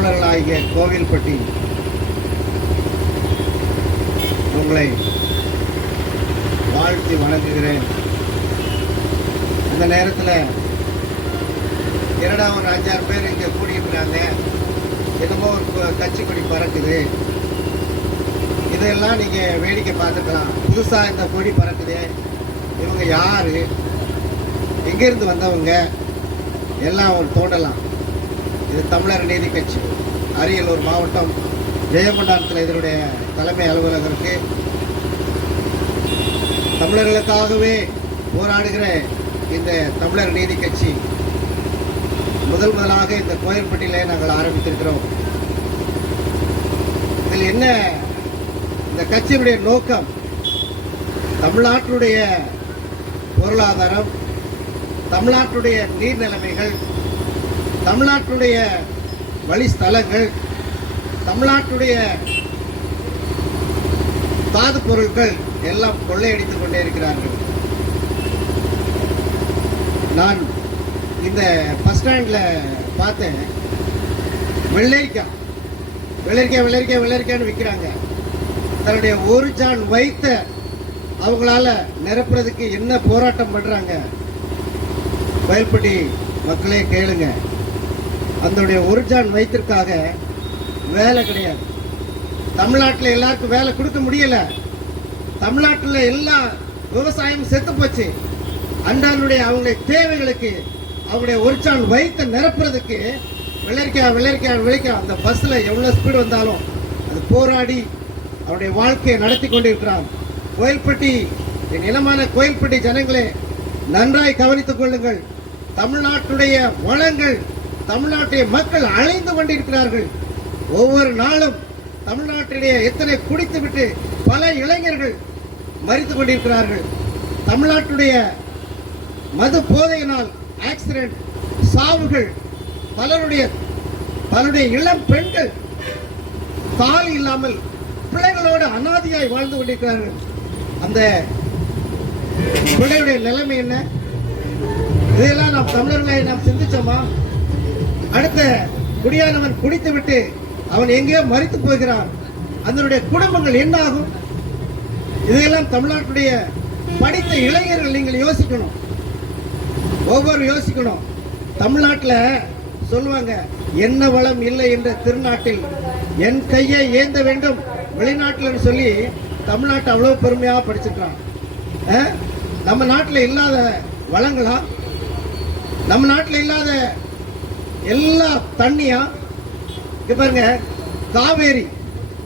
தமிழர்களாகிய கோவில்பட்டி உங்களை வாழ்த்தி வணங்குகிறேன். இந்த நேரத்தில் இரண்டாவது ஒரு 5-6 பேர் இங்கே கூடியிருக்கிறாங்க. என்னமோ ஒரு கட்சி கொடி பறக்குது, இதெல்லாம் நீங்கள் வேடிக்கை பார்த்துக்கலாம். புதுசாக இந்த கொடி பறக்குது, இவங்க யார், எங்கேருந்து வந்தவங்க எல்லாம் ஒரு தோண்டலாம். இது தமிழர் நீதி கட்சி, அரியலூர் மாவட்டம் ஜெயமண்டாரத்தில் இதனுடைய தலைமை அலுவலகம் இருக்கு. தமிழர்களுக்காகவே போராடுகிற இந்த தமிழர் நீதி கட்சி முதலாக இந்த கோயில்பட்டியிலே நாங்கள் ஆரம்பித்திருக்கிறோம். இதில் என்ன, இந்த கட்சியினுடைய நோக்கம் தமிழ்நாட்டுடைய பொருளாதாரம், தமிழ்நாட்டுடைய நீர்நிலைமைகள், தமிழ்நாட்டுடைய வழிஸ்தலங்கள், தமிழ்நாட்டுடைய தாது பொருட்கள் எல்லாம் கொள்ளையடித்துக் கொண்டே இருக்கிறார்கள். நான் இந்த பஸ் ஸ்டாண்டில் பார்த்தேன், வெள்ளரிக்கான்னு விற்கிறாங்க. தன்னுடைய ஒரு ஜான் வைத்த அவங்களால நிரப்புறதுக்கு என்ன போராட்டம் பண்றாங்க. கோயில்பட்டி மக்களே கேளுங்க, அதனுடைய ஒரு ஜான் வயிற்றிற்காக வேலை கிடையாது. தமிழ்நாட்டில் எல்லாருக்கும் வேலை கொடுக்க முடியல. தமிழ்நாட்டில் எல்லா விவசாயம் செத்து போச்சு. அன்றாடைய அவங்களுடைய தேவைகளுக்கு அவங்களுடைய ஒரு ஜான் வயிற்றை நிரப்புறதுக்கு வெள்ளரிக்காய் அந்த பஸ்ல எவ்வளவு ஸ்பீடு வந்தாலும் அது போராடி அவருடைய வாழ்க்கையை நடத்தி கொண்டிருக்கிறான். கோயில்பட்டி, என் இனமான கோயில்பட்டி ஜனங்களே, நன்றாய் கவனித்துக் கொள்ளுங்கள். தமிழ்நாட்டுடைய வளங்கள், தமிழ்நாட்டுடைய மக்கள் அழைந்து கொண்டிருக்கிறார்கள். ஒவ்வொரு நாளும் தமிழ்நாட்டிலேயே எத்தனை குடித்துவிட்டு பல இளைஞர்கள் மரித்துக் கொண்டிருக்கிறார்கள். தமிழ்நாட்டுடைய மது போதையினால் ஆக்சிடென்ட், சாவுகள், பலருடைய இளம் பெண்கள் தாலி இல்லாமல் பிள்ளைகளோடு அனாதியாய் வாழ்ந்து கொண்டிருக்கிறார்கள். அந்த பிள்ளையுடைய நிலைமை என்ன? இதெல்லாம் நாம் தமிழர்களை நாம் சிந்திச்சோமா? அடுத்த குடியானவன் குடித்து விட்டு அவன் எங்கேயோ மரித்து போகிறான், அதனுடைய குடும்பங்கள் என்ன ஆகும்? இதையெல்லாம் தமிழ்நாட்டுடைய படித்த இளைஞர்கள் நீங்கள் யோசிக்கணும், ஒவ்வொரு யோசிக்கணும். தமிழ்நாட்டில் சொல்லுவாங்க, என்ன வளம் இல்லை என்ற திருநாட்டில் என் கையை ஏந்த வேண்டும் வெளிநாட்டில் சொல்லி தமிழ்நாட்டை அவ்வளவு பெருமையாக படிச்சிருக்கான். நம்ம நாட்டில் இல்லாத வளங்களா? நம்ம நாட்டில் இல்லாத எல்லா தண்ணியா? பாருங்க,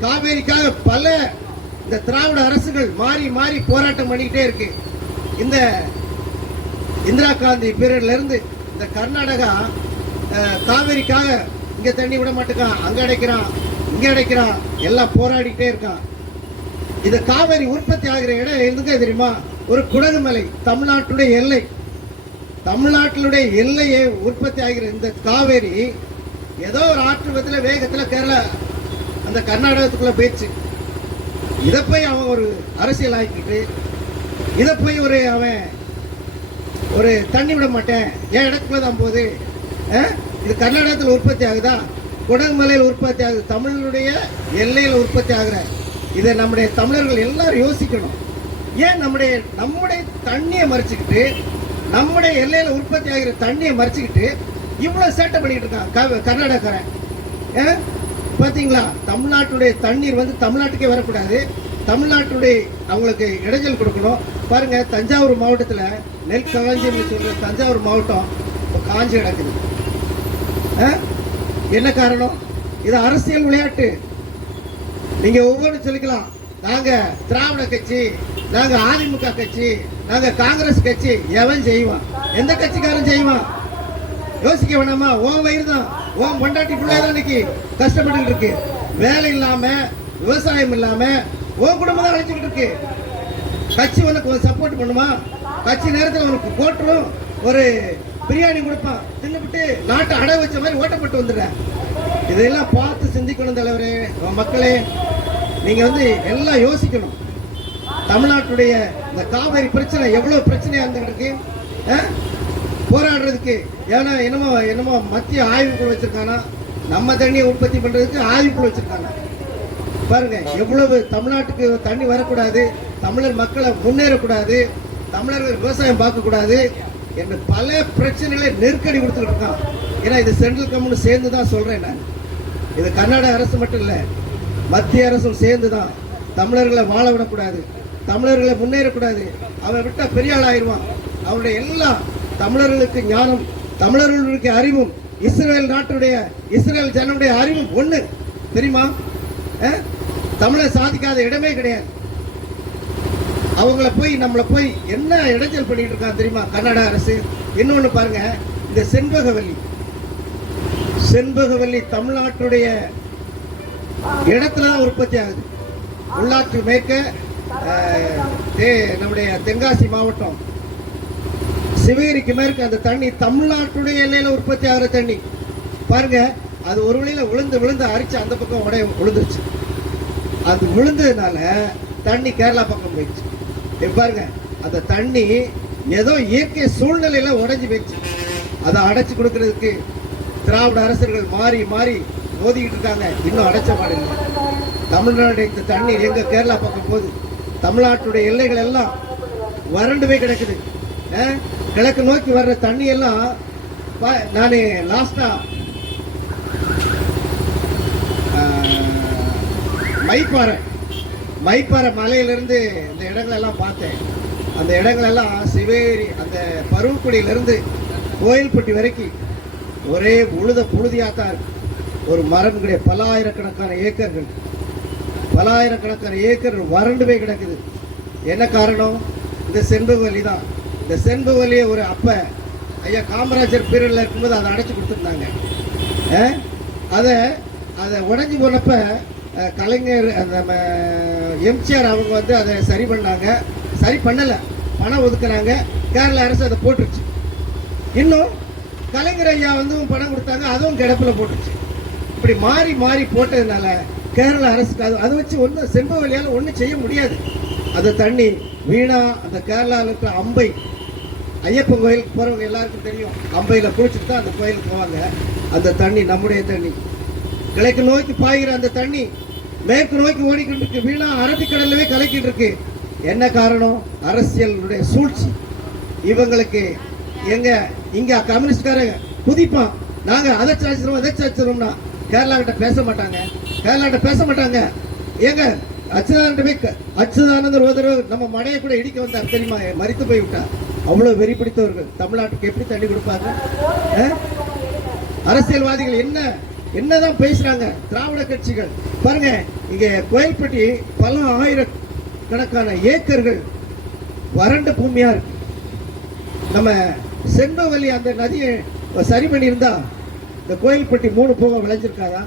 காவேரிக்காக பல இந்த திராவிட அரசுகள் மாறி மாறி போராட்டம் பண்ணிக்கிட்டே இருக்கு. இந்த இந்திரா காந்தி பீரியட்ல இருந்து இந்த கர்நாடகா காவேரிக்காக இங்க தண்ணி விட மாட்டேங்கான், அங்க அடைக்கிறான், இங்க அடைக்கிறான், எல்லாம் போராடிக்கிட்டே இருக்கான். இந்த காவேரி உற்பத்தி ஆகிற இடம் எதுங்க தெரியுமா? ஒரு குடகுமலை, தமிழ்நாட்டுடைய எல்லை. தமிழ்நாட்டினுடைய எல்லையை உற்பத்தி ஆகிற இந்த காவேரி ஏதோ ஒரு ஆற்று வேகத்தில் கேரளா அந்த கர்நாடகத்துக்குள்ள போயிடுச்சு. இதை போய் அவன் ஒரு அரசியல் ஆக்கிட்டு, இதை போய் அவன் ஒரு தண்ணி விட மாட்டேன், என் இடத்துக்குள்ள தான் போகுது. இது கர்நாடகத்தில் உற்பத்தி ஆகுதா? குடகுமலையில் உற்பத்தி ஆகுது, தமிழனுடைய எல்லையில் உற்பத்தி ஆகுற. இதை நம்முடைய தமிழர்கள் எல்லாரும் யோசிக்கணும். ஏன் நம்முடைய தண்ணியை மறைச்சிக்கிட்டு, நம்முடைய எல்லையில உற்பத்தி ஆகிற தண்ணியை மறைச்சிக்கிட்டு இவ்வளவு சேட்டை பண்ணிட்டு இருக்கான் கர்நாடகக்காரன்? பாத்தீங்களா? தமிழ்நாட்டுடைய தண்ணீர் தமிழ்நாட்டுக்கே வரக்கூடாது, தமிழ்நாட்டுடைய அவங்களுக்கு இடைஞ்சல் கொடுக்கணும். பாருங்க, தஞ்சாவூர் மாவட்டத்தில் நெல் களஞ்சியம் சொல்ற தஞ்சாவூர் மாவட்டம் காஞ்சி கிடக்குது. என்ன காரணம்? இது அரசியல் விளையாட்டு. நீங்க ஒவ்வொன்றும் சொல்லிக்கலாம், நாங்க திராவிட கட்சி, நாங்க அதிமுக கட்சி, நாங்க காங்கிரஸ் கட்சி. எவன் செய்வான்? எந்த கட்சிக்காரன் செய்வான்? யோசிக்க வேணாமா? ஓன் வயிறு தான், ஓன் பொண்டாட்டி பிள்ளைதான் இன்னைக்கு கஷ்டப்பட்டு இருக்கு. வேலை இல்லாம, விவசாயம் இல்லாம ஓன் குடும்பம் தான் அழைச்சிக்கிட்டு இருக்கு. கட்சி உனக்கு சப்போர்ட் பண்ணுமா? கட்சி நேரத்தில் உனக்கு போட்டுரும், ஒரு பிரியாணி கொடுப்பான், தின்னுபிட்டு நாட்டை அடை வச்ச மாதிரி ஓட்டப்பட்டு வந்துடுற. இதெல்லாம் பார்த்து சிந்திக்கணும் தலைவரே, மக்களே. நீங்க எல்லாம் யோசிக்கணும். தமிழ்நாட்டுடைய இந்த காவிரி பிரச்சனை எவ்வளவு பிரச்சனையா இருந்துகிட்டு இருக்கு. போராடுறதுக்கு என்னமோ மத்திய ஆய்வுக்குழு வச்சிருக்கானா, நம்ம தண்ணியை உற்பத்தி பண்றதுக்கு ஆய்வுக்குள்ள வச்சிருக்காங்க. பாருங்க எவ்வளவு தமிழ்நாட்டுக்கு தண்ணி வரக்கூடாது, தமிழர் மக்களை முன்னேறக்கூடாது, தமிழர்கள் விவசாயம் பார்க்கக்கூடாது என்று பல பிரச்சனைகளை நெருக்கடி கொடுத்துட்டு இருக்கான். ஏன்னா இது சென்ட்ரல் கவர்மெண்ட் சேர்ந்து தான் சொல்றேன் நான். இது கர்நாடக அரசு மட்டும் இல்லை, மத்திய அரசும் சேர்ந்து தான் தமிழர்களை வாழ விடக்கூடாது, தமிழர்களை முன்னேறக்கூடாது. அவன் விட்டா பெரிய ஆள் ஆயிடுவான். அவருடைய எல்லா தமிழர்களுக்கு ஞானம், தமிழர்களுக்கு அறிவும், இஸ்ரேல் நாட்டுடைய இஸ்ரேல் ஜனனுடைய அறிவும் ஒண்ணு தெரியுமா? தமிழர் சாதிக்காத இடமே கிடையாது. அவங்கள போய் நம்மளை போய் என்ன இடைஞ்சல் பண்ணிட்டு இருக்காங்க தெரியுமா கர்நாடக அரசு? இன்னொன்னு பாருங்க, இந்த செண்பகவல்லி தமிழ்நாட்டுடைய இடத்துல தான் உற்பத்தி ஆகுது. உள்நாட்டு மேற்க நம்முடைய தென்காசி மாவட்டம் சிவகிரிக்கு மேற்கு அந்த தண்ணி தமிழ்நாட்டுடைய எல்லையில உற்பத்தி ஆகிற தண்ணி. பாருங்க, அது ஒரு வழியில விழுந்து அரிச்சு அந்த பக்கம் விழுந்துருச்சு. அது விழுந்ததுனால தண்ணி கேரளா பக்கம் போயிடுச்சு. பாருங்க, அந்த தண்ணி ஏதோ இயற்கை சூழ்நிலையில உடைஞ்சு போயிடுச்சு. அதை அடைச்சு கொடுக்கறதுக்கு திராவிட அரசர்கள் மாறி மாறி மோதிக்கிட்டு இருக்காங்க. இன்னும் அடைச்ச பாடில்லை. தமிழ்நாடு இந்த தண்ணீர் எங்க கேரளா பக்கம் போகுது. தமிழ்நாட்டுடைய எல்லைகள் எல்லாம் வறண்டு போய் கிடக்குது. கிழக்கு நோக்கி வர்ற தண்ணி எல்லாம் நான் லாஸ்டா மைப்பாறை மலையிலிருந்து இந்த இடங்களெல்லாம் பார்த்தேன். அந்த இடங்களெல்லாம் சிவேரி அந்த பருவக்குடியிலிருந்து கோயில்பட்டி வரைக்கும் ஒரே புழுதியாக தான் இருக்கு. ஒரு மரம் கிடையாது. பல்லாயிரக்கணக்கான ஏக்கர்கள் வறண்டு போய் கிடக்குது. என்ன காரணம்? இந்த செண்பகவல்லி தான். இந்த செண்பகவல்லியை ஒரு அப்ப ஐயா காமராஜர் பீரியட்ல இருக்கும்போது அதை அடைச்சு கொடுத்துருந்தாங்க. அதை உடைஞ்சு போனப்ப கலைஞர் நம்ம எம்ஜிஆர் அவங்க வந்து அதை சரி பண்ணாங்க. சரி பண்ணலை, பணம் ஒதுக்குறாங்க. கேரள அரசு அதை போட்டுருச்சு. இன்னும் கலைஞர் ஐயா வந்து பணம் கொடுத்தாங்க, அதுவும் கிடப்பில் போட்டுருச்சு. இப்படி மாறி மாறி போட்டதுனால கேரள அரசுக்கு அதை வச்சு ஒன்றும் செண்பகவல்லியால் ஒன்றும் செய்ய முடியாது. அந்த தண்ணி வீணா அந்த கேரளாவில் இருக்கிற அம்பை ஐயப்பன் கோயிலுக்கு போகிறவங்க எல்லாருக்கும் தெரியும். அம்பையில் குளிச்சுட்டு தான் அந்த கோயிலுக்கு போவாங்க. அந்த தண்ணி நம்முடைய தண்ணி. கிழக்கு நோக்கி பாய்கிற அந்த தண்ணி மேற்கு நோக்கி ஓடிக்கிட்டு இருக்கு. வீணா அரபிக்கடலவே கலக்கிட்டு இருக்கு. என்ன காரணம்? அரசியலுடைய சூழ்ச்சி. இவங்களுக்கு இங்க கம்யூனிஸ்ட்காரங்க குதிப்பான், நாங்க அதை சாய்ச்சிரோம்னா கேரளா கிட்ட பேச மாட்டாங்க. ஏங்க அச்சுதானந்தர் ஒரு தடவை நம்ம மடையை கூட இடிக்க வந்தார் தெரியுமா? மறித்து போய் விட்டார். அவ்வளவு வெறி பிடித்தவர்கள். தமிழ்நாட்டுக்கு எப்படி தண்ணி கொடுப்பாங்க? அரசியல்வாதிகள் என்னதான் பேசுறாங்க திராவிட கட்சிகள். பாருங்க, இங்க கோயில்பட்டி பல ஆயிரக்கணக்கான ஏக்கர்கள் வறண்ட பூமியா இருக்கு. நம்ம செண்பகவல்லி அந்த நதியை சரி பண்ணியிருந்தா இந்த கோயில்பட்டி 3 போகம் விளைஞ்சிருக்காதா?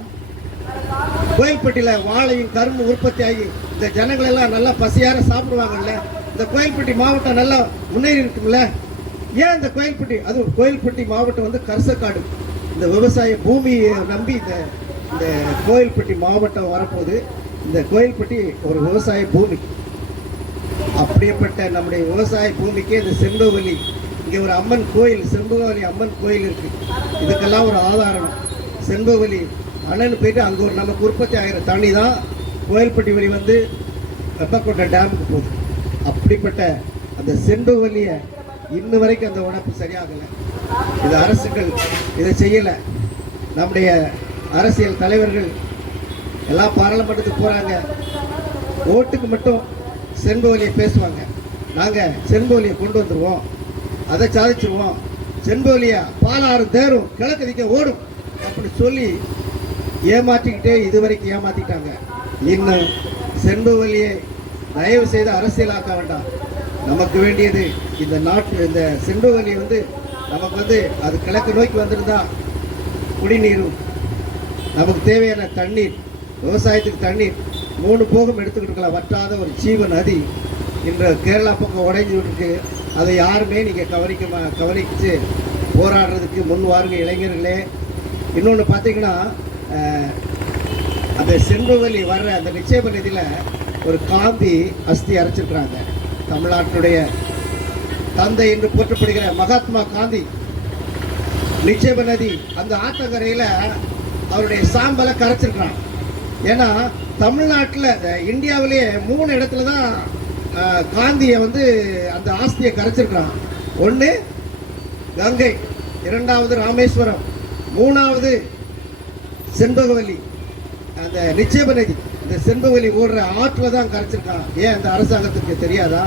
கோயில்பட்டியில வாழையும் கரும்பு உற்பத்தி ஆகி இந்த ஜனங்கள் எல்லாம் நல்லா பசியார சாப்பிடுவாங்கல்ல. இந்த கோயில்பட்டி மாவட்டம் நல்லா முன்னேறி இருக்குல்ல. ஏன் இந்த கோயில்பட்டி மாவட்டம் வந்து கரிசக்காடு, இந்த விவசாய பூமியை நம்பி இந்த கோயில்பட்டி மாவட்டம் வரப்போது. இந்த கோயில்பட்டி ஒரு விவசாய பூமி. அப்படியேப்பட்ட நம்முடைய விவசாய பூமிக்கு இந்த செண்பகவல்லி, இங்கே ஒரு அம்மன் கோயில், செண்பகவல்லி அம்மன் கோயில் இருக்கு. இதுக்கெல்லாம் ஒரு ஆதாரம். செண்பகவல்லி அண்ணன் போயிட்டு அங்கே ஒரு நமக்கு உற்பத்தி ஆகிற தண்ணி தான் கோயில்பட்டி வழி வந்து வெப்பக்கோட்டை டேமுக்கு போகுது. அப்படிப்பட்ட அந்த செண்பகவல்லியை இன்னும் வரைக்கும் அந்த உடம்பு சரியாகலை. இது அரசுகள் இதை செய்யலை. நம்முடைய அரசியல் தலைவர்கள் எல்லாம் பாராளுமன்றத்துக்கு போகிறாங்க, ஓட்டுக்கு மட்டும் செண்பகவல்லியை பேசுவாங்க. நாங்கள் செண்பகவல்லியை கொண்டு வந்துடுவோம், அதை சாதிச்சிருவோம், செண்பகவல்லியை பாலாறு தேரும் கிழக்கு திக்க ஓடும் அப்படி சொல்லி ஏமாற்றிக்கிட்டே இதுவரைக்கும் ஏமாற்றிட்டாங்க. இன்னும் செண்பகவல்லியை தயவு செய்து அரசியலாக்க வேண்டாம். நமக்கு வேண்டியது இந்த இந்த செண்பகவல்லி வந்து நமக்கு வந்து அது கிழக்கு நோக்கி வந்திருந்தா குடிநீரும் நமக்கு தேவையான தண்ணீர், விவசாயத்துக்கு தண்ணீர் 3 போகம் எடுத்துக்கிட்டு இருக்கலாம். வற்றாத ஒரு ஜீவ நதி இன்று கேரளா பக்கம் உடைஞ்சு விட்டுருக்கு. அதை யாருமே நீங்கள் கவனிச்சு போராடுறதுக்கு முன் வாருங்க இளைஞர்களே. இன்னொன்று பார்த்தீங்கன்னா, அந்த செண்பகவல்லி வர்ற அந்த நிச்சேப நிதியில் ஒரு காந்தி அஸ்தி அரைச்சிருக்கிறாங்க. தமிழ்நாட்டுடைய தந்தை என்று போற்றப்படுகிற மகாத்மா காந்தி நிச்சேப நதி அந்த ஆற்றங்கரையில் அவருடைய சாம்பலை கரைச்சிருக்கிறான். ஏன்னா தமிழ்நாட்டில் இந்தியாவிலேயே 3 இடத்துல தான் காந்தியை வந்து அந்த ஆஸ்தியை கரைச்சிருக்கிறான். ஒன்று கங்கை, 2வது ராமேஸ்வரம், 3வது செண்பகவல்லி, அந்த நிச்சேப நதி. இந்த செண்பகவல்லி ஓடுற ஆற்றுல தான் கரைச்சிருக்கான். ஏன் அந்த அரசாங்கத்துக்கு தெரியாதா?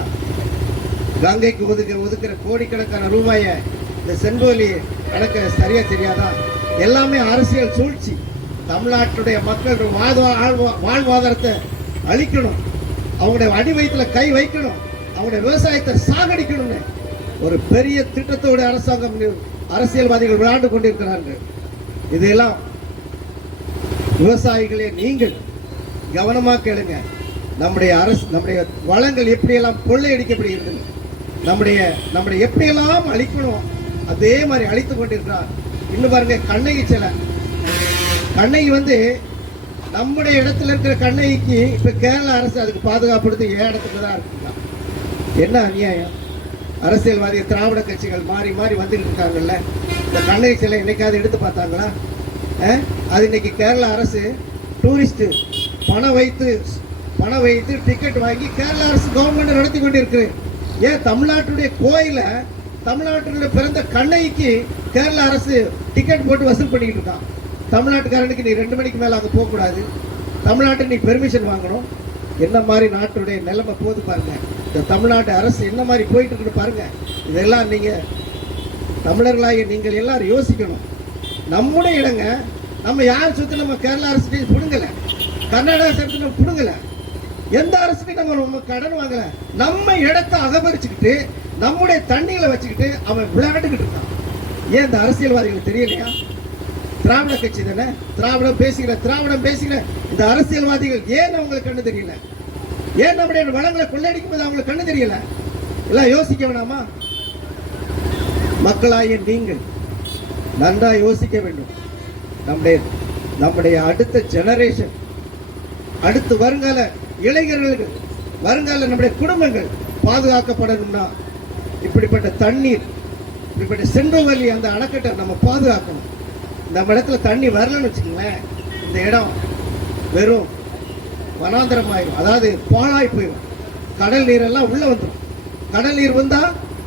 கங்கைக்கு ஒதுக்குற கோடிக்கணக்கான ரூபாயை இந்த செண்பகவல்லி கணக்க சரியா தெரியாதா? எல்லாமே அரசியல் சூழ்ச்சி. தமிழ்நாட்டுடைய மக்கள் வாழ்வாதாரத்தை அழிக்கணும், அவங்களுடைய அடி வயிற்றுல கை வைக்கணும், அவங்களுடைய விவசாயத்தை சாகடிக்கணும்னு ஒரு பெரிய திட்டத்தோடு அரசாங்கம் அரசியல்வாதிகள் விளையாண்டு கொண்டிருக்கிறார்கள். இதெல்லாம் விவசாயிகளே நீங்கள் கவனமா கேளுங்க. நம்முடைய அரசு, நம்முடைய வளங்கள் எப்படியெல்லாம் கொள்ளையடிக்கப்படுகிறது, நம்முடைய எப்படியெல்லாம் அழிக்கணும் அதே மாதிரி அழித்து கொண்டிருக்கிறார். இன்னும் பாருங்க, கண்ணகி சிலை. கண்ணகி வந்து நம்முடைய இடத்துல இருக்கிற கண்ணகிக்கு இப்ப கேரள அரசு அதுக்கு பாதுகாப்பு கொடுத்து ஏன் இடத்துல தான் இருக்குங்களா? என்ன அநியாயம்! அரசியல்வாதி திராவிட கட்சிகள் மாறி மாறி வந்துட்டு இருக்காங்கல்ல. இந்த கண்ணகி சிலை என்னைக்காவது எடுத்து பார்த்தாங்களா? அது இன்னைக்கு கேரள அரசு டூரிஸ்ட் பணம் வைத்து டிக்கெட் வாங்கி கேரள அரசு கவர்மெண்ட் நடத்தி கொண்டிருக்கு. ஏன் தமிழ்நாட்டுடைய கோயில, தமிழ்நாட்டினுடைய பிறந்த கண்ணகிக்கு கேரள அரசு டிக்கெட் போட்டு வசூல் பண்ணிக்கிட்டு இருக்கான். தமிழ்நாட்டுக்காரனுக்கு நீ 2 மணிக்கு மேல அங்க போகக்கூடாது, தமிழ்நாட்டுக்கு நீ பெர்மிஷன் வாங்கணும். என்ன மாதிரி நாட்டுடைய நிலைமை போது பாருங்க. இந்த தமிழ்நாட்டு அரசு என்ன மாதிரி போயிட்டு இருக்கு பாருங்க. இதெல்லாம் நீங்க தமிழர்களாகிய நீங்கள் எல்லாரும் யோசிக்கணும். நம்முடைய இடங்க, நம்ம யார் சொத்து நம்ம கேரள அரசு புடுங்கல, கர்நாடகா சேர்த்து நம்ம புடுங்கல, எந்த அரசுக்கு நம்ம கடன் வாங்கல. நம்ம இடத்தை அகபரிச்சுக்கிட்டு நம்முடைய தண்ணிகளை வச்சுக்கிட்டு அவன் விளையாண்டுக்கிட்டு இருக்கான். ஏன் இந்த அரசியல்வாதிகளுக்கு தெரியலையா? திராவிட கட்சி தானே, திராவிடம் பேசுகிற இந்த அரசியல்வாதிகள் ஏன் அவங்களுக்கு கண்ணு தெரியல? ஏன் நம்முடைய வளங்களை கொள்ளையடிக்கும் போது அவங்களுக்கு கண்ணு தெரியல? எல்லாம் யோசிக்க வேணாமா? மக்களாகிய நீங்கள் நன்றா யோசிக்க வேண்டும். நம்முடைய அடுத்த ஜெனரேஷன், அடுத்து வருங்கால இளைஞர்களுக்கு, வருங்கால நம்முடைய குடும்பங்கள் பாதுகாக்கப்படணும்னா இப்படிப்பட்ட தண்ணீர், இப்படிப்பட்ட செண்பகவல்லி அந்த அணைக்கட்டை நம்ம பாதுகாக்கணும். நம்ம இடத்துல தண்ணி வரலன்னு வச்சுக்கோங்களேன், இந்த இடம் வெறும் வனாந்தரமாயிரும், அதாவது பாழாய் போயிடும். கடல் நீரெல்லாம் உள்ள வந்துடும். கடல் நீர் வந்தா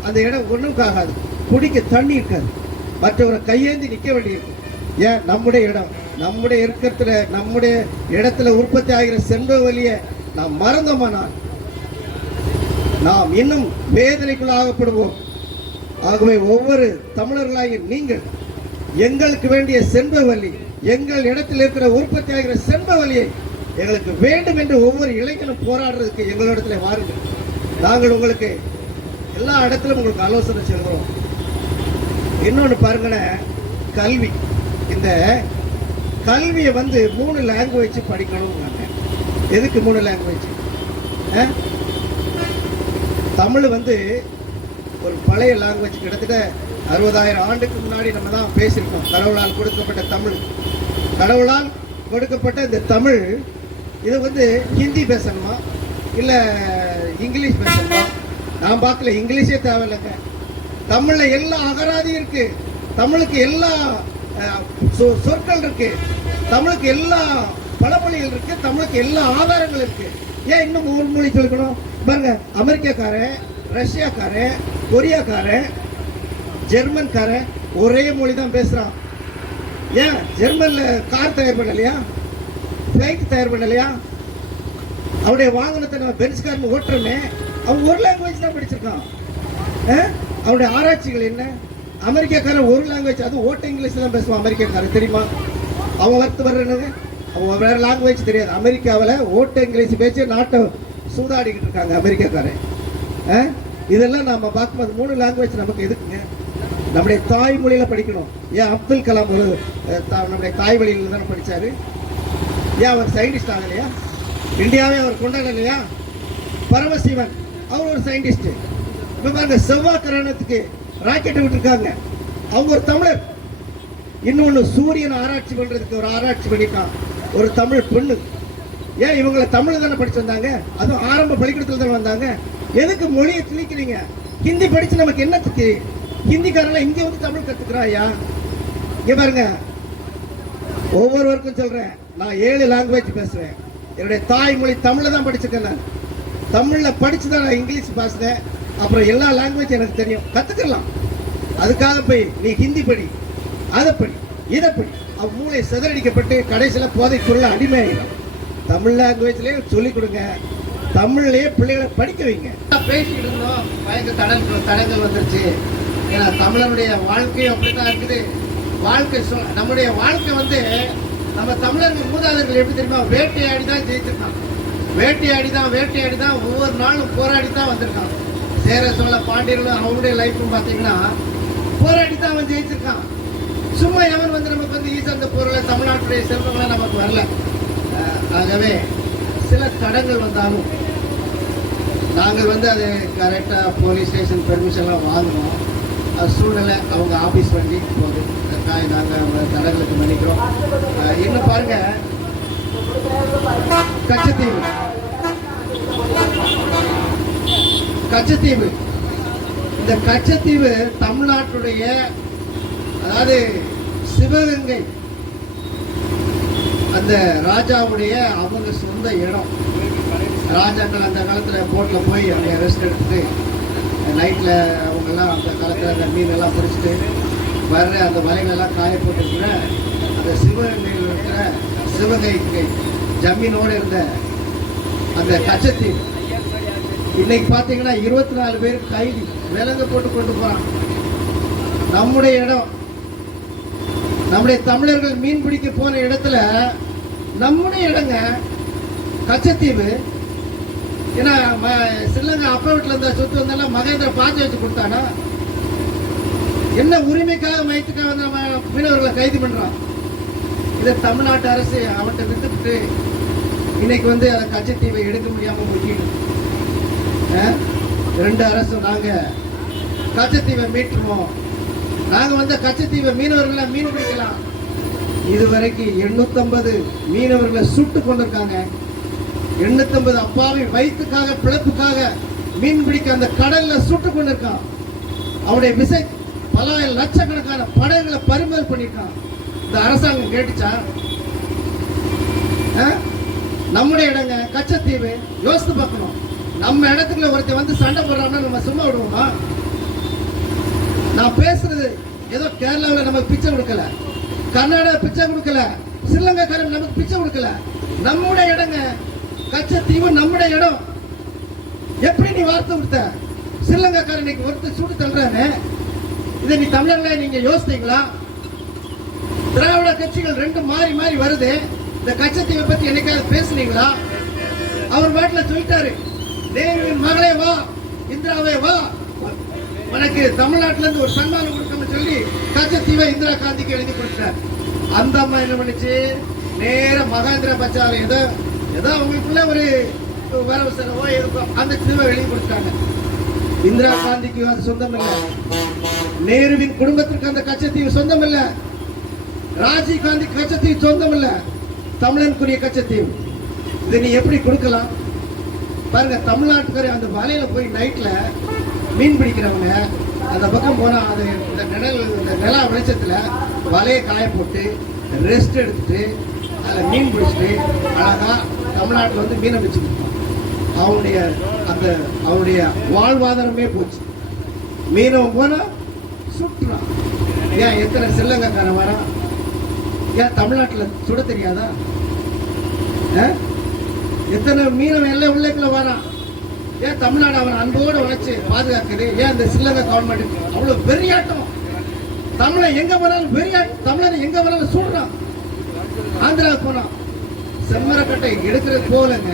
அந்த இடம் ஒன்றும் ஆகாது, குடிக்க தண்ணி இருக்காது, மற்றவரை கையேந்தி நிற்க வேண்டியிருக்கும். ஏன் நம்முடைய இடம், நம்முடைய இடத்துல உற்பத்தி ஆகிற செண்பகவல்லியை நாம் மறந்தோமானால் நாம் இன்னும் வேதனைக்குள்ளாகப்படுவோம். ஆகவே ஒவ்வொரு தமிழர்களாகிய நீங்கள் எங்களுக்கு வேண்டிய செண்பகவல்லி, எங்கள் இடத்தில் இருக்கிற உற்பத்தி ஆகிற செண்பகவல்லியை எங்களுக்கு வேண்டும் என்று ஒவ்வொரு இளைஞனும் போராடுறதுக்கு எங்களிடத்துல வாருங்கள். நாங்கள் உங்களுக்கு எல்லா இடத்திலும் உங்களுக்கு ஆலோசனை சொல்கிறோம். இன்னொன்று பாருங்கண்ண, கல்வி. இந்த கல்வியை வந்து 3 லாங்குவேஜ் படிக்கணும். எதுக்கு 3 லாங்குவேஜ்? தமிழ் வந்து ஒரு பழைய லாங்குவேஜ், கிட்டத்தட்ட 60,000 ஆண்டுக்கு முன்னாடி நம்ம தான் பேசியிருக்கோம். கடவுளால் கொடுக்கப்பட்ட தமிழ், கடவுளால் கொடுக்கப்பட்ட இந்த தமிழ், இது வந்து ஹிந்தி பேசணுமா இல்லை இங்கிலீஷ் பேசணுமா? நான் பார்க்கல, இங்கிலீஷே தேவையில்லைங்க. தமிழ்ல எல்லா அகராதியும் இருக்கு, தமிழுக்கு எல்லா சொற்கள் இருக்கு, தமிழுக்கு எல்லா பழமொழிகள் இருக்கு, தமிழுக்கு எல்லா ஆதாரங்கள் இருக்கு. ஏன் இன்னும் 3 மொழி சொல்லணும்? பாருங்க, அமெரிக்காக்காரன், ரஷ்யாக்காரன், கொரியாக்காரன், ஜெர்மன்காரன் ஒரே மொழி தான் பேசுறான். ஏன் ஜெர்மன்ல கார் தயார் பண்ணலையா? பிளைட் தயார் பண்ணலையா? அவருடைய வாகனத்தை நம்ம பென்ஸ்காரன் ஓட்டுறோமே, அவன் ஒரு லாங்குவேஜ் தான் படிச்சிருக்கான். அவருடைய ஆராய்ச்சிகள் என்ன? அமெரிக்காக்காரன் ஒரு லாங்குவேஜ், அது ஓட்ட இங்கிலீஷ் தான் பேசுவான் அமெரிக்காக்காரன், தெரியுமா? அவன் வர்றது அவன் வேற லாங்குவேஜ் தெரியாது. அமெரிக்காவில் ஓட்ட இங்கிலீஷ் பேச்சு நாட்டை சூதாடிக்கிட்டு இருக்காங்க அமெரிக்காக்காரன். இதெல்லாம் நம்ம பார்க்கும்போது 3 லாங்குவேஜ் நமக்கு எதுக்குங்க? நம்முடைய தாய்மொழியில படிக்கணும். ஏன் அப்துல் கலாம் ஒரு நம்முடைய தாய்மொழியில தானே படிச்சாரு? ஏன் அவர் சயின்டிஸ்ட் ஆகலையா? இந்தியாவே அவர் கொண்டாடலையா? பரமசிவன் அவர் ஒரு சயின்டிஸ்ட். இப்ப பாருங்க, செவ்வாய் கிரகணத்துக்கு ராக்கெட் விட்டுருக்காங்க, அவங்க ஒரு தமிழர். இன்னொன்னு, சூரியன் ஆராய்ச்சி பண்றதுக்கு ஒரு ஆராய்ச்சி பண்ணிட்டான் ஒரு தமிழ் பெண்ணு. ஏன் இவங்களை தமிழ் தானே படிச்சு வந்தாங்க, அதுவும் ஆரம்ப பள்ளிக்கூடத்துல தானே வந்தாங்க. எதுக்கு மொழியை திணிக்கிறீங்க? ஹிந்தி படிச்சு நமக்கு என்னத்துக்கு? ஹிந்திக்காரன் இங்க வந்து தமிழ் கத்துக்கிறாயா? இங்க பாருங்க, ஒவ்வொருவருக்கும் சொல்றேன், நான் 7 லாங்குவேஜ் பேசுறேன். என்னுடைய தாய்மொழி தமிழ்ல தான் படிச்சிருக்கேன். நான் தமிழ்ல படிச்சு தான் நான் இங்கிலீஷ் பேசுறேன். அப்புறம் எல்லா லாங்குவேஜ் எனக்கு தெரியும், கத்துக்கலாம். அதுக்காக போய் நீ ஹிந்தி படி, அதை படி, இதை படி, அவன் மூளை சிதறடிக்கப்பட்டு கடைசியில போதைக்குள்ள அடிமையாயிடும். தமிழ் லாங்குவேஜ்லயே சொல்லிக் கொடுங்க, தமிழ்லயே பிள்ளைகளை படிக்க வைங்க. பேசிக்கிட்டு இருந்தோம், பயங்கர தடங்கள் வந்துருச்சு. ஏன்னா தமிழருடைய வாழ்க்கையும் அப்படித்தான் இருக்குது. வாழ்க்கை நம்முடைய வாழ்க்கை வந்து நம்ம தமிழர்கள் மூதாதையர்கள் எப்படி தெரியுமா, வேட்டையாடி தான் ஜெயிச்சிருக்கான். வேட்டையாடி தான் ஒவ்வொரு நாளும் போராடி தான் வந்திருக்கான். சேர சோழ பாண்டியர்களும் அவனுடைய லைஃப்பும் பார்த்தீங்கன்னா போராடி தான் அவன் ஜெயிச்சிருக்கான். சும்மா எவன் வந்து நமக்கு வந்து ஈசந்த பொருளை தமிழ்நாட்டுடைய செல்வங்களாம் நமக்கு வரல. ஆகவே சில தடங்கள் வந்தாலும் நாங்கள் வந்து அது கரெக்டாக போலீஸ் ஸ்டேஷன் பெர்மிஷன்லாம் வாங்கணும். அது சூழ்நிலை அவங்க ஆஃபீஸ் வண்டி போகுது. நாங்கள் அவங்க தடங்களுக்கு மன்னிக்கிறோம். இன்னும் பாருங்க, கச்சத்தீவு இந்த கச்சத்தீவு தமிழ்நாட்டுடைய, அதாவது சிவகங்கை அந்த ராஜாவுடைய அவங்க சொந்த இடம். ராஜாக்கள் அந்த காலத்தில் போட்டில் போய் அங்கே ரெஸ்ட் எடுத்துட்டு நைட்டில் அவங்கெல்லாம் அந்த காலத்தில் அந்த மீனெல்லாம் பிடிச்சிட்டு வர்ற அந்த வலைகளெல்லாம் காய போட்டுருக்கிற அந்த சிவகங்கையில் இருக்கிற சிவகங்கை ஜமீனோடு இருந்த அந்த கச்சத்தீவு இன்னைக்கு பார்த்தீங்கன்னா 24 பேர் கைதி விலங்கு போட்டு கொண்டு போகிறான். நம்முடைய இடம், நம்முடைய தமிழர்கள் மீன் பிடிக்க போன இடத்துல நம்முடைய இடங்க கச்சத்தீவு. ஏன்னா ஸ்ரீலங்கா அப்பா வீட்டில் இருந்த சொத்து வந்தாலும் மகேந்திர பாஞ்சு வச்சு கொடுத்தானா? என்ன உரிமைக்காக மயத்துக்காக வந்து நம்ம மீனவர்களை கைது பண்றான். இதை தமிழ்நாட்டு அரசு அவன்கிட்ட விட்டுவிட்டு இன்னைக்கு வந்து அதை கச்சத்தீவை எடுக்க முடியாம முக்கியம். 2 அரசும் நாங்க கச்சத்தீவை மீட்டுருவோம், நாங்க வந்து கச்சத்தீவை மீனவர்களை மீன் பிடிக்கலாம். இதுவரைக்கும் 850 மீனவர்களை சுட்டு கொண்டிருக்காங்க. 850 அப்பாவி வயிற்றுக்காக பிழைப்புக்காக மீன் பிடிக்க அந்த கடல்ல சுட்டு கொண்டிருக்கான். அவருடைய விசை பல லட்சக்கணக்கான படகுகளை பறிமுதல் பண்ணிருக்கான். இந்த அரசாங்கம் கேட்டுச்சா? நம்முடைய இடங்க கச்சத்தீவு. யோசித்து பார்க்கணும். நம்ம இடத்துக்குள்ள ஒருத்தர் வந்து சண்டை போடுறாங்கன்னா நம்ம சும்மா விடுவோமா? நான் பேசுறது ஏதோ கேரளாவில் நமக்கு பிச்சை கொடுக்கல, கர்நாடகா பிச்சை கொடுக்கல, ஸ்ரீலங்காக்காரன் நமக்கு பிச்சை கொடுக்கல. நம்முடைய இடங்க கச்சத்தீவு, நம்முடைய இடம். எப்படி நீ வார்த்தை கொடுத்த? ஸ்ரீலங்காக்காரன் இன்னைக்கு ஒருத்தர் சூடு தள்ளுறானே, இதை நீ தமிழர்களே நீங்க யோசித்தீங்களா? திராவிட கட்சிகள் 2 மாறி மாறி வருது. இந்த கச்சத்தீவை பத்தி என்னைக்காவது பேசுனீங்களா? அவர் வீட்டில் சொல்லிட்டாரு, நேருவின் மகளே வா, இந்திராவே வா, உனக்கு தமிழ்நாட்டில இருந்து ஒரு சன்மானம் கொடுக்கணும்னு சொல்லி கச்சத்தீவை இந்திரா காந்திக்கு எழுதி கொடுத்தார். அந்த அம்மா என்ன பண்ணுச்சு, நேர மகேந்திர பச்சாலை ஏதோ அவங்களுக்குள்ள ஒரு வரவு செலவோ இருக்கும், அந்த தீவை எழுதி கொடுத்தாங்க. இந்திரா காந்திக்கு அது சொந்தம் இல்லை, நேருவின் குடும்பத்திற்கு அந்த கச்சத்தீவு சொந்தம் இல்லை, ராஜீவ் காந்தி கச்சத்தீவு சொந்தம் இல்லை, தமிழனுக்குரிய கச்சத்தீவு. இதை நீ எப்படி கொடுக்கலாம் பாருங்க. தமிழ்நாட்டுக்கார அந்த வலையில போய் நைட்ல மீன் பிடிக்கிறவங்க அந்த பக்கம் போனா அது இந்த நில வெளிச்சத்துல வலையை காய போட்டு ரெஸ்ட் எடுத்துட்டு அதில் மீன் பிடிச்சிட்டு அழகா தமிழ்நாட்டில் வந்து மீனை வச்சு கொடுப்பான். அவனுடைய வாழ்வாதாரமே போச்சு. மீனவன் போனா சுட்டுறான். ஏன் எத்தனை ஸ்ரீலங்காக்காரன் வரான்? ஏன் தமிழ்நாட்டில் சுட தெரியாதா? எத்தனை மீனவன் எல்லாம் உள்ளக்குள்ள வரான்? ஏன் தமிழ்நாடு அவன் அன்போடு உழைச்சு பாதுகாக்குது? ஏன் இந்த ஸ்ரீலங்கா கவர்மெண்ட் அவ்வளவு வெறியாட்டம்? தமிழை எங்க போனாலும் வெறியாட்டம், தமிழனை எங்க போனாலும் சுடுறான். ஆந்திராவுக்கு போனான், செம்மரக்கட்டை எடுக்கிறது போலங்க,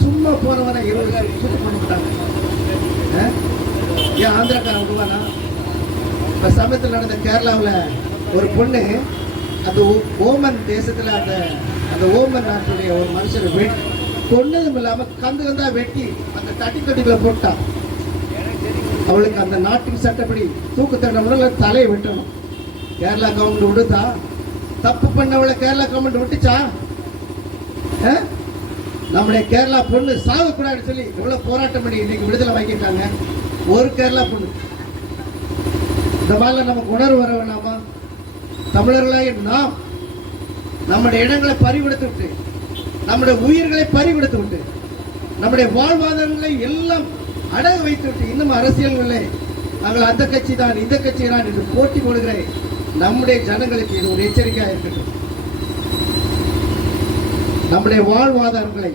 சும்மா போனவன 20 சுட்டு பண்ணிவிட்டாங்க. ஏன் ஆந்திராக்காரன் விடுவானா? இப்ப சமயத்தில் நடந்த கேரளாவில் ஒரு பொண்ணு அந்த ஓமன் தேசத்துல அந்த ஓமன் நாட்டுடைய ஒரு மனுஷனை கொன்னதும் இல்லாம கந்தா வெட்டி அந்த தட்டிக்குள்ள போட்டான். அவளுக்கு அந்த நாட்டின் சட்டப்படி தூக்கு தண்டனை, தலையை வெட்டணும். கேரளா கவர்மெண்ட் விடுதா? தப்பு பண்ணவளை கேரளா கவர்மெண்ட் விட்டுச்சா? நம்முடைய கேரளா பொண்ணு சாகக்கூடாதுன்னு சொல்லி எவ்வளவு போராட்டம் பண்ணி இன்னைக்கு விடுதலை வாங்கிட்டாங்க. ஒரு கேரளா பொண்ணு. இந்த மாதிரிலாம் நமக்கு உணர்வு வர வேணாமா? தமிழர்களாக நாம் நம்முடைய இடங்களை பறிகொடுத்து விட்டு, நம்முடைய உயிர்களை பறிகொடுத்து விட்டு, நம்முடைய வாழ்வாதாரங்களை எல்லாம் அடகு வைத்து விட்டு, இன்னும் அரசியல்களே நாங்கள் அந்த கட்சி தான் இந்த கட்சி தான் என்று போட்டி போடுகிற நம்முடைய ஜனங்களுக்கு இது ஒரு எச்சரிக்கையாக இருக்கட்டும். நம்முடைய வாழ்வாதாரங்களை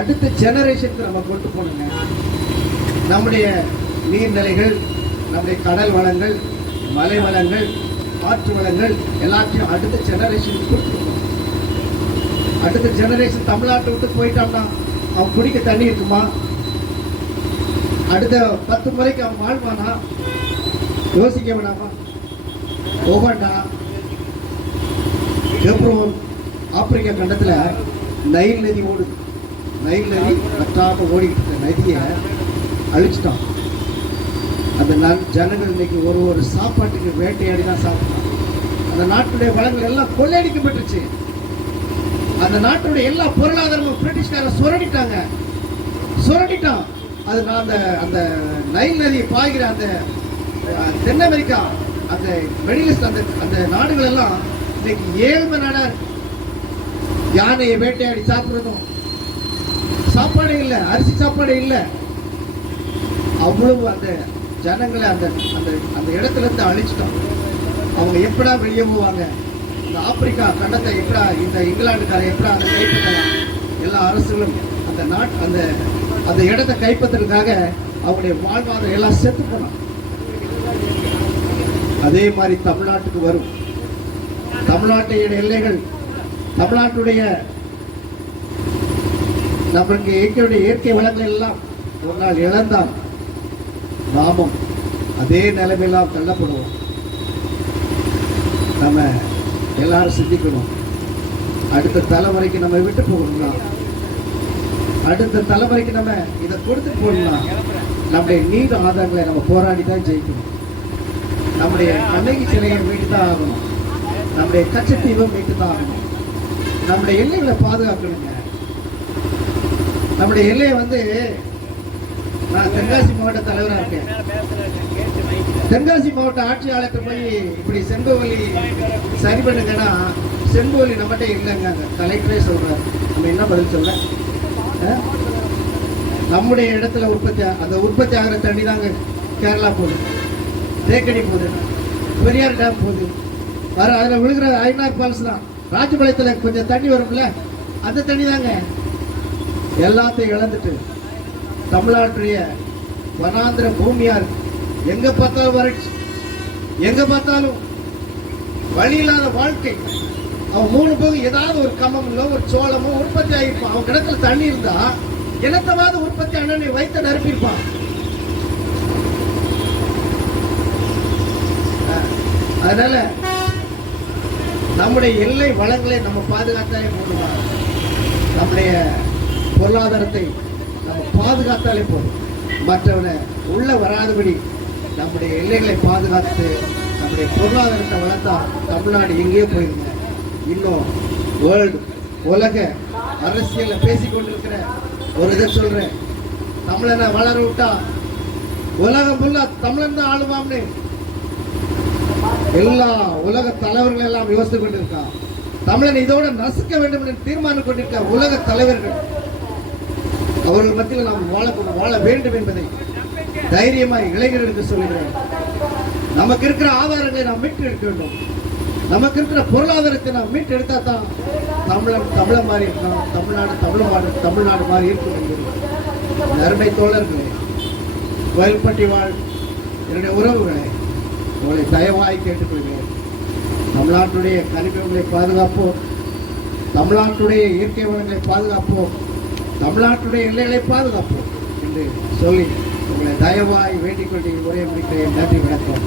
அடுத்த ஜெனரேஷனுக்கு நம்ம கொண்டு போனோங்க. நம்முடைய நீர்நிலைகள், நம்முடைய கடல் வளங்கள், மலை வளங்கள், ஆற்று வளங்கள் எல்லாத்தையும் அடுத்த ஜெனரேஷனுக்கு கொடுத்துருக்கோம். அடுத்த ஜெனரேஷன் தமிழ்நாட்டை விட்டு போயிட்டோம்னா அவன் குடிக்க தண்ணி இருக்குமா? அடுத்த 10 முறைக்கு அவன் வாழ்வானா? யோசிக்க வேணாமா? ஒவ்வொன்றா கெப்ரோன் ஆப்பிரிக்கா கண்டத்தில் நைல் நதி ஓடுது. நைல் நதி பற்றாம ஓடிக்கிட்டு நதியை அழிச்சிட்டான். அந்த ஜனங்கள் இன்னைக்கு ஒரு சாப்பாட்டுக்கு வேட்டையாடி தான் சாப்பிட்டான். அந்த நாட்டுடைய வளங்கள் எல்லாம் கொள்ளையடிக்கப்பட்டுச்சு. அந்த நாட்டுடைய எல்லா பொருளாதாரமும் பிரிட்டிஷ்காரன் சுரண்டிட்டான். அது அந்த நைல் நதி பாய்கிற அந்த தென் அமெரிக்கா, அந்த மிடில் அந்த நாடுகள் எல்லாம் இன்னைக்கு ஏழ்மை நாடா இருக்கு. யானையை வேட்டையாடி சாப்பிடுறதும், சாப்பாடு இல்லை, அரிசி சாப்பாடு இல்லை. அவ்வளவு அந்த ஜனங்களை அந்த அந்த இடத்துல இருந்து அழிச்சிட்டோம். அவங்க எப்படா வெளியே போவாங்க? இந்த ஆப்பிரிக்கா கண்டத்தை எப்படா, இந்த இங்கிலாந்துக்காரன் எப்படா அதை கைப்பற்றலாம்? எல்லா அரசுகளும் அந்த இடத்தை கைப்பற்றுறதுக்காக அவங்களுடைய வாழ்வாதாரம் எல்லாம் செத்து போனான். அதே மாதிரி தமிழ்நாட்டுக்கு வரும். தமிழ்நாட்டுடைய எல்லைகள், தமிழ்நாட்டுடைய நமக்கு இயற்கை வளங்கள் எல்லாம் ஒரு நாள் இழந்தால் நாமும் அதே நிலைமையெல்லாம் தள்ளப்படுவோம். நம்ம எல்லாரும் சிந்திக்கணும். அடுத்த தலைமுறைக்கு நம்ம விட்டு போகணும்னா, அடுத்த தலைமுறைக்கு நம்ம இதை கொடுத்துட்டு போகணும்னா, நம்முடைய நீர் ஆதாரங்களை நம்ம போராடி தான் ஜெயிக்கணும். நம்முடைய கண்ணகி சிலையை மீட்டு தான் ஆகணும். நம்முடைய கச்சத்தீவை மீட்டு தான் ஆகணும். நம்முடைய எல்லைகளை பாதுகாக்கணுங்க. நம்முடைய எல்லையை நான் தென்காசி மாவட்ட தலைவராக இருக்கேன். தென்காசி மாவட்ட ஆட்சியாளர்கிட்ட போய் இப்படி செங்கோவலி சரி பண்ணுங்கன்னா, செங்கோவலி நம்மகிட்ட இல்லைங்க, கலெக்டரே சொல்றாரு. நம்ம என்ன பதில் சொல்ல? நம்முடைய இடத்துல அந்த உற்பத்தி ஆகிற தண்ணி தாங்க கேரளா போகுது, தேக்கடி போகுது, பெரியார் டேம் போகுது, அதில் விழுகிற ஐநார் ஃபால்ஸ் தான். ராஜபாளையத்தில் கொஞ்சம் தண்ணி வரும்ல, அந்த தண்ணி தாங்க. எல்லாத்தையும் இழந்துட்டு தமிழ்நாட்டுடைய வனாந்திர பூமியா இருக்கு. எங்க பார்த்தாலும் வறட்சி, எங்க பார்த்தாலும் வழி இல்லாத வாழ்க்கை. அவன் 3 பேரும் ஏதாவது ஒரு கம்பமோ ஒரு சோளமோ உற்பத்தி ஆகிருப்பான். அவன் கிடத்துல தண்ணி இருந்தா இனத்தவாத உற்பத்தி அண்ணனை வைத்த நிரப்பியிருப்பான். அதனால நம்முடைய எல்லை வளங்களை நம்ம பாதுகாத்தாலே போதுமா? நம்முடைய பொருளாதாரத்தை நம்ம பாதுகாத்தாலே போதும். மற்றவனை உள்ள வராதபடி நம்முடைய எல்லைகளை பாதுகாத்து நம்முடைய பொருளாதாரத்தை வளர்த்தா தமிழ்நாடு எங்கேயோ போயிருங்க. இன்னும் உலக அரசியல்ல பேசிக்கொண்டிருக்கிற ஒரு இதை சொல்றேன். தமிழனை வளர விட்டா உலகம் ஃபுல்லா தமிழன் தான் ஆளுவாம்னு எல்லா உலக தலைவர்கள் எல்லாம் யோசித்து கொண்டிருக்கான். தமிழன் இதோட நசுக்க வேண்டும் என்று தீர்மானம் கொண்டிருக்க உலக தலைவர்கள், அவர்கள் மத்தியில் நாம் வாழ வேண்டும் என்பதை தைரியமாய் இளைஞர்களுக்கு சொல்லுகிறேன். நமக்கு இருக்கிற ஆதாரங்களை நாம் மீட்டு எடுக்க வேண்டும். நமக்கு இருக்கிற பொருளாதாரத்தை நாம் மீட்டு எடுத்தா தான் தமிழ மாதிரி இருக்கலாம், தமிழ்நாடு மாதிரி இருக்கும் என்பது அருமை தோழர்களே, வயல்பட்டி வாழ் என்னுடைய உறவுகளே, உங்களை தயவாய் கேட்டுக்கொள்கிறேன். தமிழ்நாட்டுடைய கனிமங்களை பாதுகாப்போம், தமிழ்நாட்டுடைய இயற்கை வளங்களை பாதுகாப்போம், தமிழ்நாட்டுடைய எல்லைகளை பாதுகாப்போம் என்று சொல்லி உங்களை தயவாய் வேண்டிக் கொண்டு உரையை முடிக்கிறேன். நன்றி, வணக்கம்.